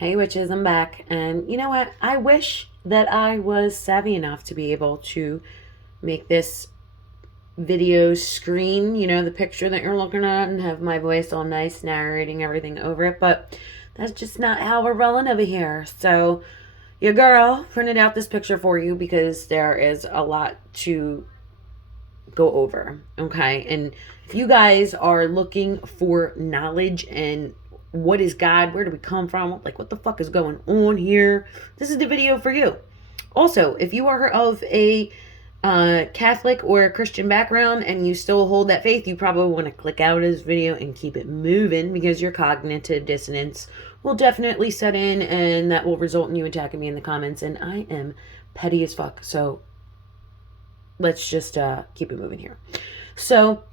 Hey witches, I'm back. And you know what? I wish that I was savvy enough to be able to make this video screen, the picture that you're looking at, and have my voice all nice narrating everything over it. But that's just not how we're rolling over here. So, your girl printed out this picture for you because there is a lot to go over. Okay. And if you guys are looking for knowledge and what is God, where do we come from, like what the fuck is going on here, this is the video for you. Also, if you are of a Catholic or a Christian background and you still hold that faith, you probably want to click out of this video and keep it moving because your cognitive dissonance will definitely set in and that will result in you attacking me in the comments. And I am petty as fuck. So let's just keep it moving here. So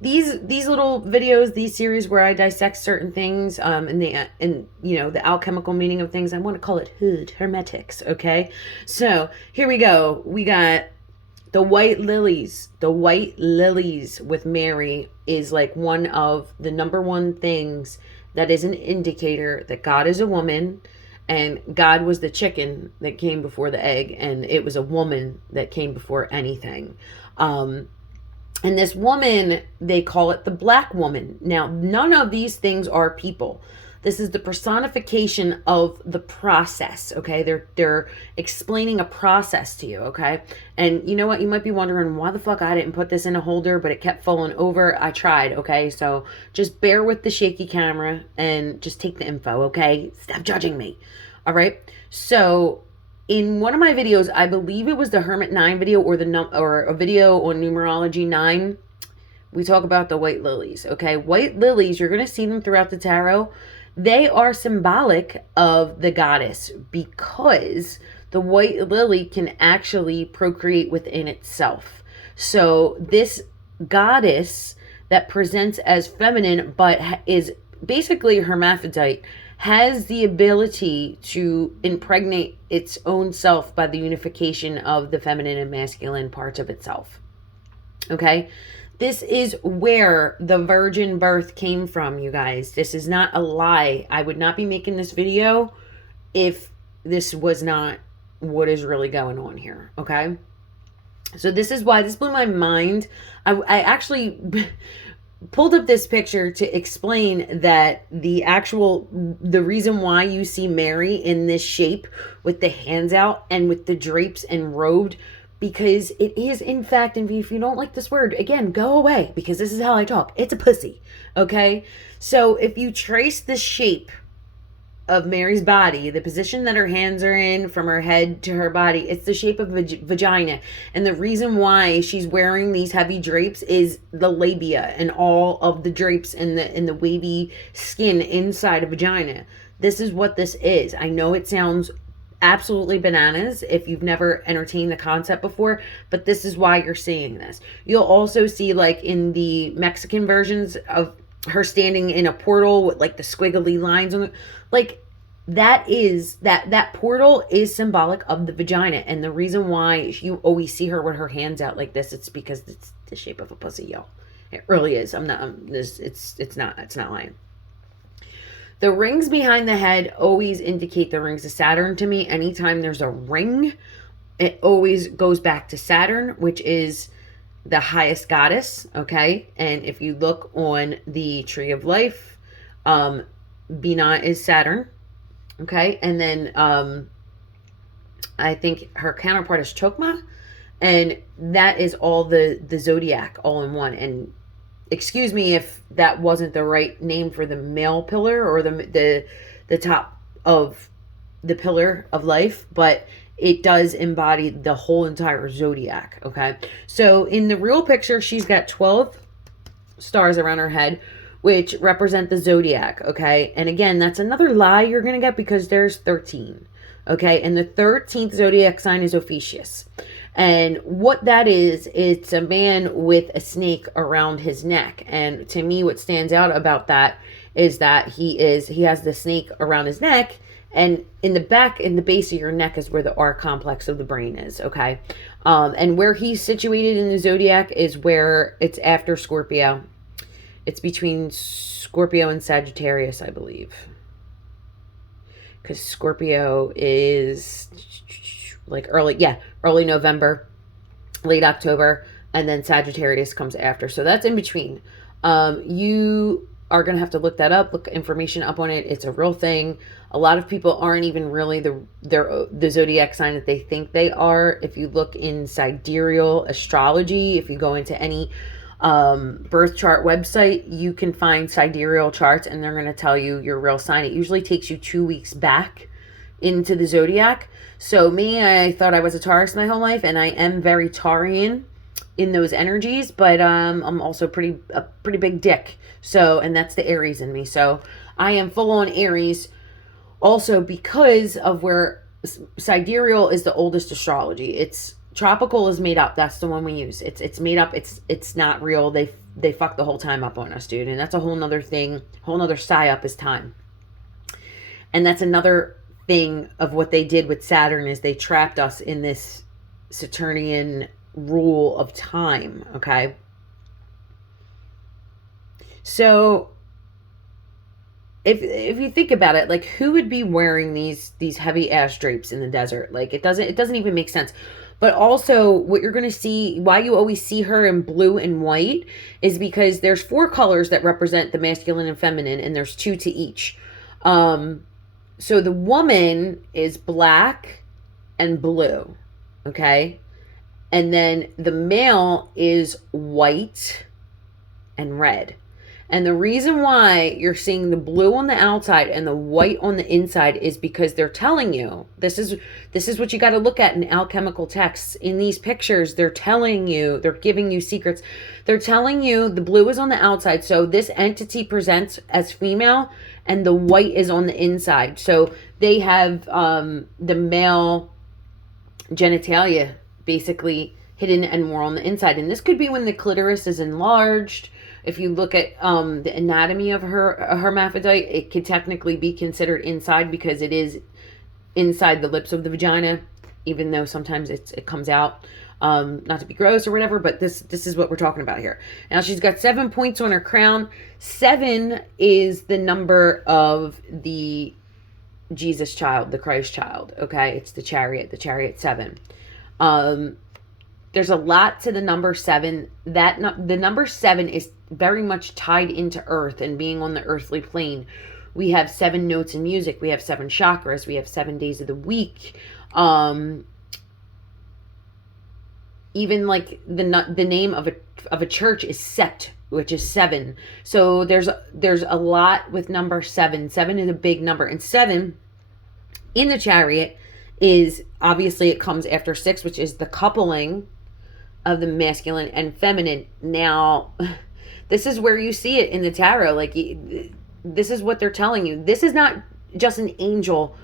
these little videos, these series where I dissect certain things, and the alchemical meaning of things, I want to call it hood hermetics. Okay, so here we go. We got the white lilies. The white lilies with Mary is like one of the number one things that is an indicator that God is a woman. And God was the chicken that came before the egg, and it was a woman that came before anything. And this woman, they call it the black woman. Now, none of these things are people. This is the personification of the process, okay? They're explaining a process to you, okay? And you know what? You might be wondering why the fuck I didn't put this in a holder, but it kept falling over. I tried, okay? So just bear with the shaky camera and just take the info, okay? Stop judging me, all right? So in one of my videos, I believe it was the Hermit 9 video or a video on numerology 9, we talk about the white lilies, okay? White lilies, you're going to see them throughout the tarot. They are symbolic of the goddess because the white lily can actually procreate within itself. So this goddess that presents as feminine but is basically hermaphrodite has the ability to impregnate its own self by the unification of the feminine and masculine parts of itself. Okay? This is where the virgin birth came from, you guys. This is not a lie. I would not be making this video if this was not what is really going on here. Okay? So this is why this blew my mind. I actually pulled up this picture to explain that the reason why you see Mary in this shape with the hands out and with the drapes and robed, because it is in fact, and if you don't like this word, again, go away, because this is how I talk. It's a pussy. Okay. So if you trace the shape of Mary's body, the position that her hands are in from her head to her body, it's the shape of vagina. And the reason why she's wearing these heavy drapes is the labia and all of the drapes and the wavy skin inside a vagina. This is what this is. I know it sounds absolutely bananas if you've never entertained the concept before, but this is why you're seeing this. You'll also see, like in the Mexican versions of her standing in a portal with like the squiggly lines on it, like that portal is symbolic of the vagina. And the reason why you always see her with her hands out like this, it's because it's the shape of a pussy, yo. It really is. It's not lying. The rings behind the head always indicate the rings of Saturn to me. Anytime there's a ring, it always goes back to Saturn, which is the highest goddess, okay? And if you look on the tree of life, Bina is Saturn, okay? And then I think her counterpart is Chokma, and that is all the zodiac all in one. And excuse me if that wasn't the right name for the male pillar or the top of the pillar of life, but it does embody the whole entire zodiac, okay? So in the real picture, she's got 12 stars around her head, which represent the zodiac, okay? And again, that's another lie you're going to get because there's 13, okay? And the 13th zodiac sign is Ophiuchus. And what that is, it's a man with a snake around his neck. And to me, what stands out about that is that he has the snake around his neck, and in the back, in the base of your neck is where the R complex of the brain is, okay? And where he's situated in the zodiac is where it's after Scorpio. It's between Scorpio and Sagittarius, I believe. because Scorpio is like early November, late October, and then Sagittarius comes after. So that's in between. You are going to have to look that up, look information up on it. It's a real thing. A lot of people aren't even really the zodiac sign that they think they are. If you look in sidereal astrology, if you go into any birth chart website, you can find sidereal charts, and they're going to tell you your real sign. It usually takes you 2 weeks back into the zodiac. So me, I thought I was a Taurus my whole life, and I am very Taurian in those energies, but I'm also a pretty big dick. So, and that's the Aries in me. So I am full on Aries, also because of where sidereal is the oldest astrology. It's tropical is made up. That's the one we use. It's made up. It's not real. They fuck the whole time up on us, dude. And that's a whole nother thing. Whole nother psyop is time. And that's another thing of what they did with Saturn, is they trapped us in this Saturnian rule of time. Okay. So if you think about it, like, who would be wearing these heavy ass drapes in the desert? Like, it doesn't even make sense. But also, what you're going to see, why you always see her in blue and white, is because there's 4 colors that represent the masculine and feminine, and there's 2 to each. So the woman is black and blue, okay? And then the male is white and red. And the reason why you're seeing the blue on the outside and the white on the inside is because they're telling you, this is what you got to look at in alchemical texts. In these pictures, they're telling you, they're giving you secrets. They're telling you the blue is on the outside, so this entity presents as female, and the white is on the inside. So they have the male genitalia basically hidden and more on the inside. And this could be when the clitoris is enlarged. If you look at the anatomy of a hermaphrodite, it could technically be considered inside because it is inside the lips of the vagina, even though sometimes it comes out. Not to be gross or whatever, but this is what we're talking about here. Now, she's got 7 points on her crown. 7 is the number of the Jesus child, the Christ child. Okay, it's the chariot 7. There's a lot to the number 7. The number 7 is very much tied into earth and being on the earthly plane. We have 7 notes in music. We have 7 chakras. We have 7 days of the week. Even like the name of a church is Sept, which is 7. So there's a lot with number 7. 7 is a big number, and 7 in the chariot is obviously, it comes after 6, which is the coupling of the masculine and feminine. Now, this is where you see it in the tarot. Like, this is what they're telling you. This is not just an angel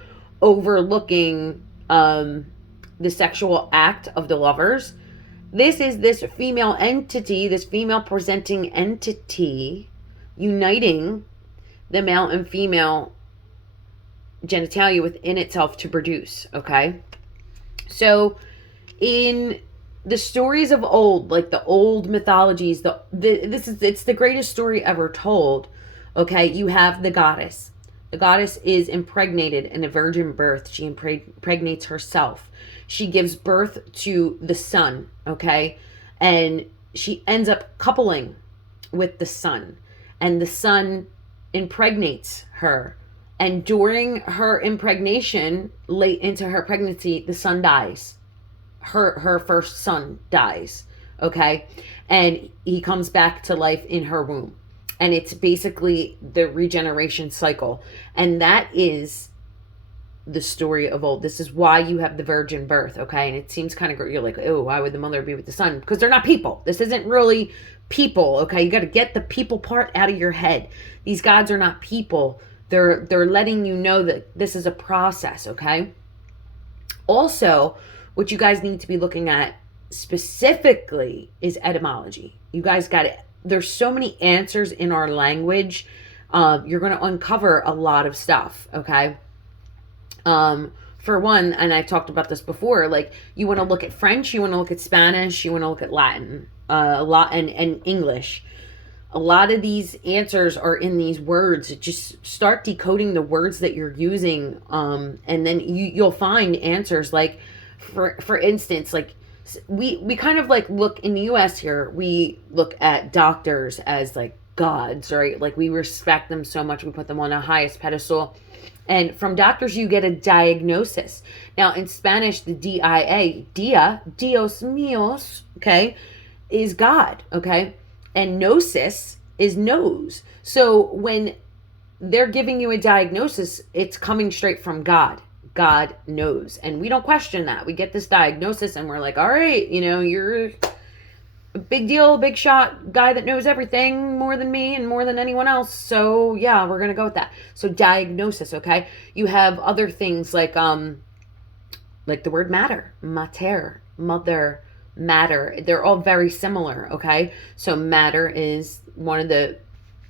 overlooking the sexual act of the lovers. This is this female entity, this female presenting entity, uniting the male and female genitalia within itself to produce. Okay, so in the stories of old, like the old mythologies, it's the greatest story ever told. Okay, you have the goddess. The goddess is impregnated in a virgin birth. She impregnates herself. She gives birth to the sun, okay? And she ends up coupling with the sun. And the sun impregnates her. And during her impregnation, late into her pregnancy, the sun dies. Her first son dies, okay? And he comes back to life in her womb. And it's basically the regeneration cycle. And that is the story of old. This is why you have the virgin birth, okay? And it seems kind of, you're like, oh, why would the mother be with the son? Because they're not people. This isn't really people, okay? You got to get the people part out of your head. These gods are not people. They're letting you know that this is a process, okay? Also, what you guys need to be looking at specifically is etymology. You guys got it. There's so many answers in our language. You're going to uncover a lot of stuff, okay? For one, and I've talked about this before, like, you want to look at French, you want to look at Spanish, you want to look at Latin, and English. a lot of these answers are in these words. Just start decoding the words that you're using, and then you'll find answers. Like, for instance, like we kind of like look in the U.S. here. We look at doctors as like gods, right? Like we respect them so much. We put them on the highest pedestal. And from doctors, you get a diagnosis. Now, in Spanish, the DIA, dia, Dios míos, okay, is God, okay? And gnosis is nose. So when they're giving you a diagnosis, it's coming straight from God. God knows. And we don't question that. We get this diagnosis and we're like, all right, you're a big deal, big shot guy that knows everything more than me and more than anyone else. So yeah, we're going to go with that. So diagnosis, okay? You have other things like the word matter, mater, mother, matter. They're all very similar, okay? So matter is one of the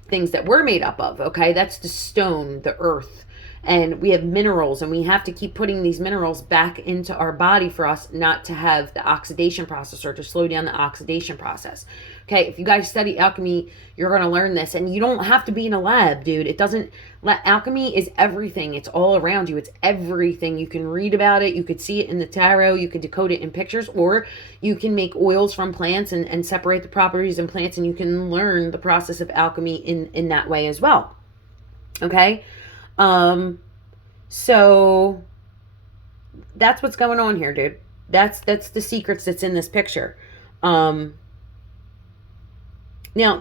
things that we're made up of, okay? That's the stone, the earth. And we have minerals, and we have to keep putting these minerals back into our body for us not to have the oxidation process, or to slow down the oxidation process. Okay, if you guys study alchemy, you're going to learn this. And you don't have to be in a lab, dude. Alchemy is everything. It's all around you. It's everything. You can read about it. You could see it in the tarot. You could decode it in pictures, or you can make oils from plants and separate the properties in plants, and you can learn the process of alchemy in that way as well. Okay? So that's what's going on here, dude. That's the secrets that's in this picture. Now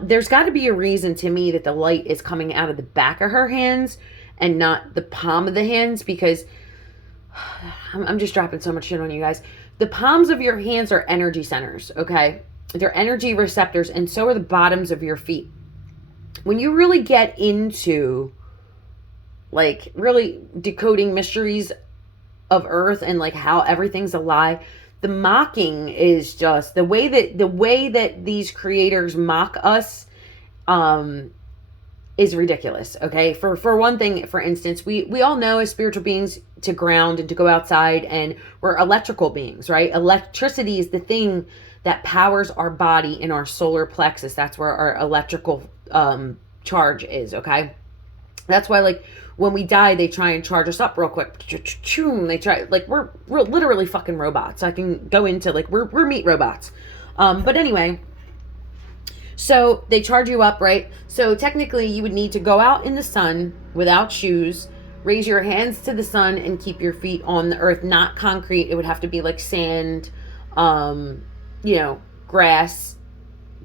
there's got to be a reason to me that the light is coming out of the back of her hands and not the palm of the hands, because I'm just dropping so much shit on you guys. The palms of your hands are energy centers, okay? They're energy receptors, and so are the bottoms of your feet. When you really get into like really decoding mysteries of earth and like how everything's a lie, the mocking is just the way that these creators mock us is ridiculous. Okay, for one thing, for instance, we all know as spiritual beings to ground and to go outside, and we're electrical beings, right? Electricity is the thing that powers our body in our solar plexus. That's where our electrical charge is. Okay, that's why, like, when we die, they try and charge us up real quick. They try, like, we're literally fucking robots. I can go into, like, we're meat robots. But anyway, so they charge you up, right? So technically you would need to go out in the sun without shoes, raise your hands to the sun, and keep your feet on the earth, not concrete. It would have to be like sand, grass,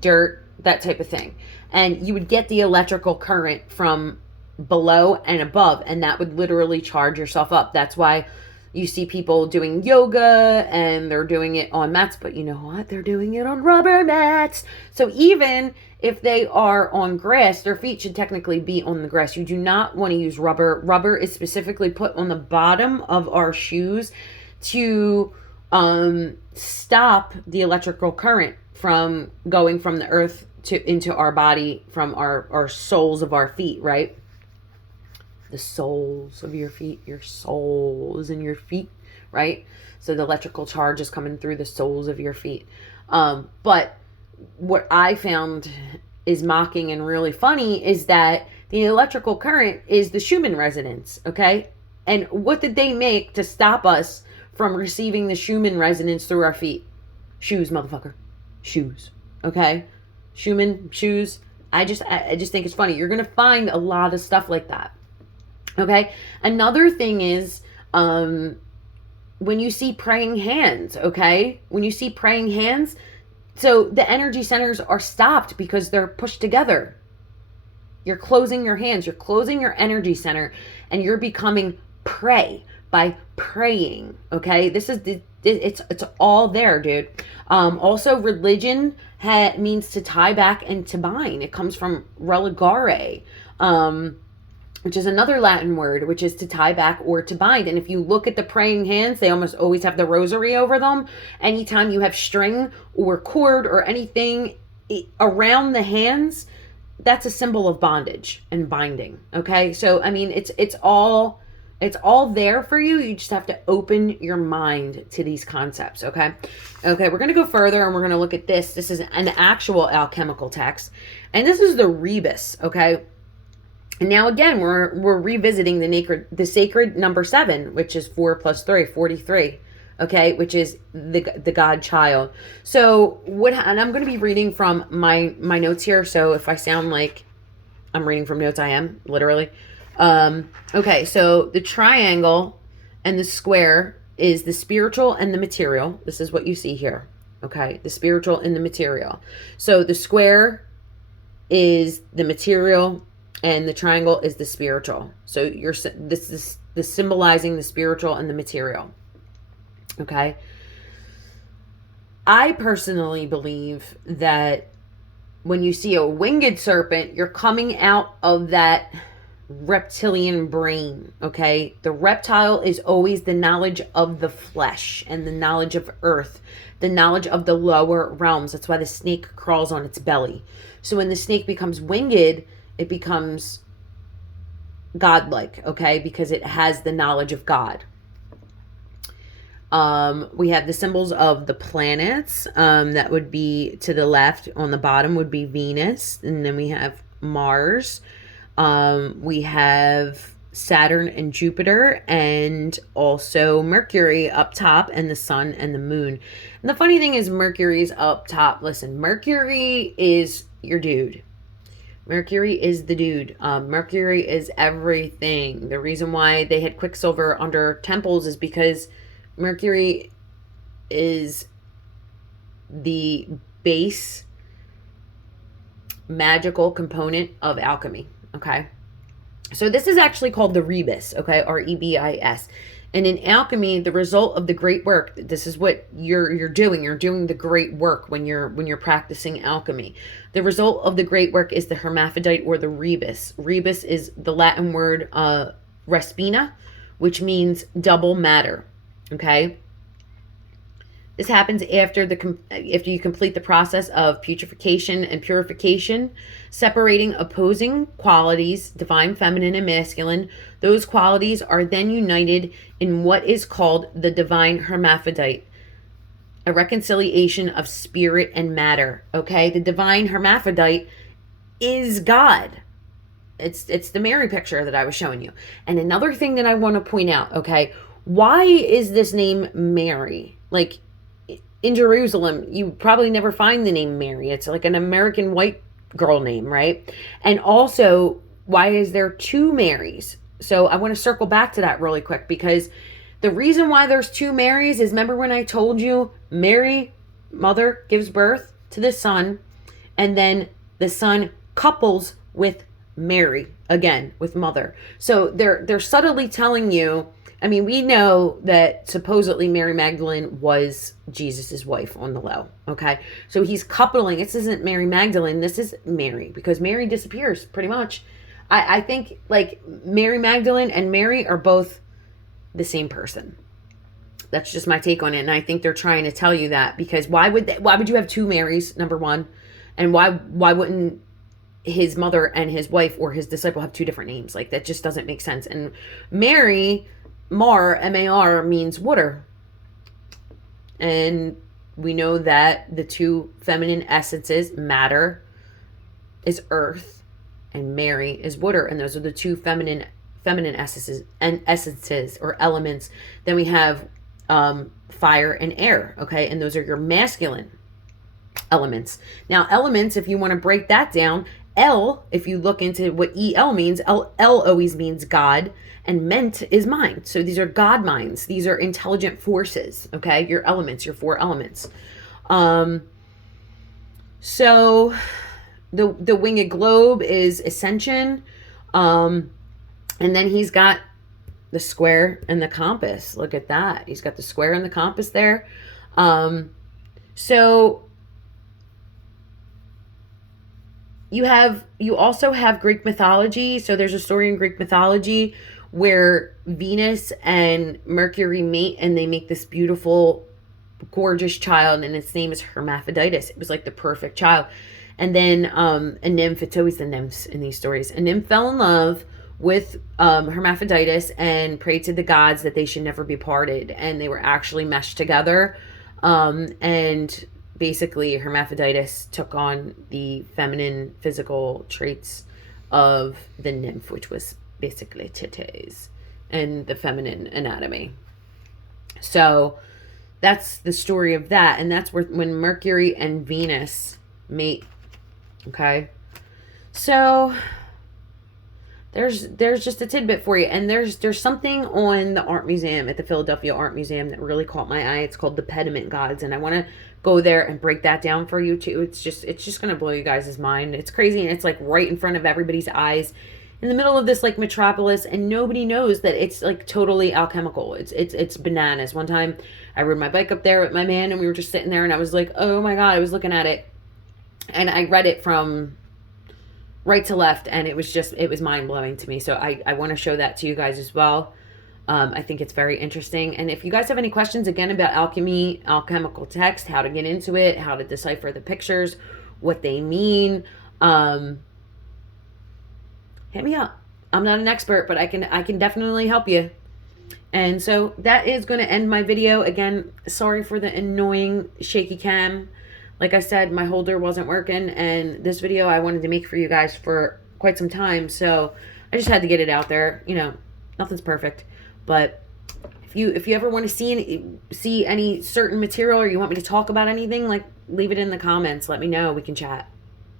dirt, that type of thing. And you would get the electrical current from below and above, and that would literally charge yourself up. That's why you see people doing yoga and they're doing it on mats, but you know what? They're doing it on rubber mats. So even if they are on grass, their feet should technically be on the grass. You do not want to use rubber. Rubber is specifically put on the bottom of our shoes to stop the electrical current from going from the earth into our body from our soles of our feet, right? The soles of your feet, your soles in your feet, right? So the electrical charge is coming through the soles of your feet. But what I found is mocking and really funny is that the electrical current is the Schumann resonance, okay? And what did they make to stop us from receiving the Schumann resonance through our feet? Shoes, motherfucker. Shoes, okay? Schumann, shoes. I just think it's funny. You're going to find a lot of stuff like that. Okay. Another thing is, when you see praying hands, okay? When you see praying hands, so the energy centers are stopped because they're pushed together. You're closing your hands, you're closing your energy center, and you're becoming prey by praying, okay? This is it's all there, dude. Also, religion means to tie back and to bind. It comes from religare, which is another Latin word, which is to tie back or to bind. And if you look at the praying hands, they almost always have the rosary over them. Anytime you have string or cord or anything around the hands, that's a symbol of bondage and binding. Okay. So, I mean, it's all It's all there for you. You just have to open your mind to these concepts, okay? Okay, we're going to go further and we're going to look at this. This is an actual alchemical text. And this is the rebus, okay? And now again, we're revisiting the sacred number 7, which is 4 plus 3, 43. Okay, which is the God child. So and I'm going to be reading from my notes here. So if I sound like I'm reading from notes, I am literally. Okay, so the triangle and the square is the spiritual and the material. This is what you see here. Okay, the spiritual and the material. So the square is the material and the triangle is the spiritual. So this is the symbolizing the spiritual and the material. Okay. I personally believe that when you see a winged serpent, you're coming out of that reptilian brain. Okay. The reptile is always the knowledge of the flesh and the knowledge of earth, the knowledge of the lower realms. That's why the snake crawls on its belly. So when the snake becomes winged, it becomes godlike. Okay. Because it has the knowledge of God. We have the symbols of the planets. That would be to the left on the bottom would be Venus. And then we have Mars. We have Saturn and Jupiter, and also Mercury up top, and the sun and the moon. And the funny thing is Mercury's up top. Listen, Mercury is your dude. Mercury is the dude. Mercury is everything. The reason why they had Quicksilver under temples is because Mercury is the base magical component of alchemy, okay? So this is actually called the rebus, okay? Rebis. And in alchemy, the result of the great work, this is what you're doing. You're doing the great work when you're practicing alchemy. The result of the great work is the hermaphrodite or the rebus. Rebus is the Latin word respina, which means double matter. Okay. This happens after you complete the process of putrefaction and purification, separating opposing qualities, divine feminine and masculine. Those qualities are then united in what is called the divine hermaphrodite, a reconciliation of spirit and matter. Okay, the divine hermaphrodite is God. It's the Mary picture that I was showing you. And another thing that I want to point out, okay, why is this name Mary? Like, in Jerusalem, you probably never find the name Mary. It's like an American white girl name, right? And also, why is there 2 Marys? So I want to circle back to that really quick, because the reason why there's 2 Marys is, remember when I told you Mary, mother, gives birth to the son, and then the son couples with Mary again, with mother. So they're subtly telling you, I mean, we know that supposedly Mary Magdalene was Jesus's wife on the low, okay? So he's coupling. This isn't Mary Magdalene. This is Mary, because Mary disappears pretty much. I think, like, Mary Magdalene and Mary are both the same person. That's just my take on it, and I think they're trying to tell you that, because why would you have 2 Marys, number one? And why wouldn't his mother and his wife or his disciple have 2 different names? Like, that just doesn't make sense. And Mary, Mar, M-A-R, means water. And we know that the 2 feminine essences, matter is earth and Mary is water. And those are the 2 feminine essences or elements. Then we have fire and air, okay? And those are your masculine elements. Now, elements, if you want to break that down, El, if you look into what El means, El always means God, and ment is mind. So these are God minds. These are intelligent forces, okay? Your elements, your 4 elements. So the winged globe is ascension. And then he's got the square and the compass. Look at that. He's got the square and the compass there. So you also have Greek mythology. So there's a story in Greek mythology where Venus and Mercury meet and they make this beautiful, gorgeous child, and its name is Hermaphroditus. It was like the perfect child. And then a nymph, it's always the nymphs in these stories. A nymph fell in love with hermaphroditus and prayed to the gods that they should never be parted, and they were actually meshed together. And basically, hermaphroditus took on the feminine physical traits of the nymph, which was basically titties and the feminine anatomy. So that's the story of that, and that's where when Mercury and Venus mate. Okay, so there's just a tidbit for you, and there's something on the art museum at the Philadelphia Art Museum that really caught my eye. It's called the Pediment Gods, and I want to go there and break that down for you too. It's just gonna blow you guys' mind. It's crazy, and it's like right in front of everybody's eyes, in the middle of this like metropolis, and nobody knows that it's like totally alchemical. It's bananas. One time I rode my bike up there with my man, and we were just sitting there, and I was like, oh my god, I was looking at it, and I read it from right to left, and it was mind-blowing to me. So I want to show that to you guys as well. I think it's very interesting. And if you guys have any questions again about alchemy, alchemical text, how to get into it, how to decipher the pictures, what they mean, hit me up. I'm not an expert, but I can definitely help you. And so that is going to end my video. Again, sorry for the annoying shaky cam. Like I said, my holder wasn't working, and this video I wanted to make for you guys for quite some time, so I just had to get it out there. You know, nothing's perfect, but if you ever want to see any certain material, or you want me to talk about anything, like, leave it in the comments. Let me know. We can chat.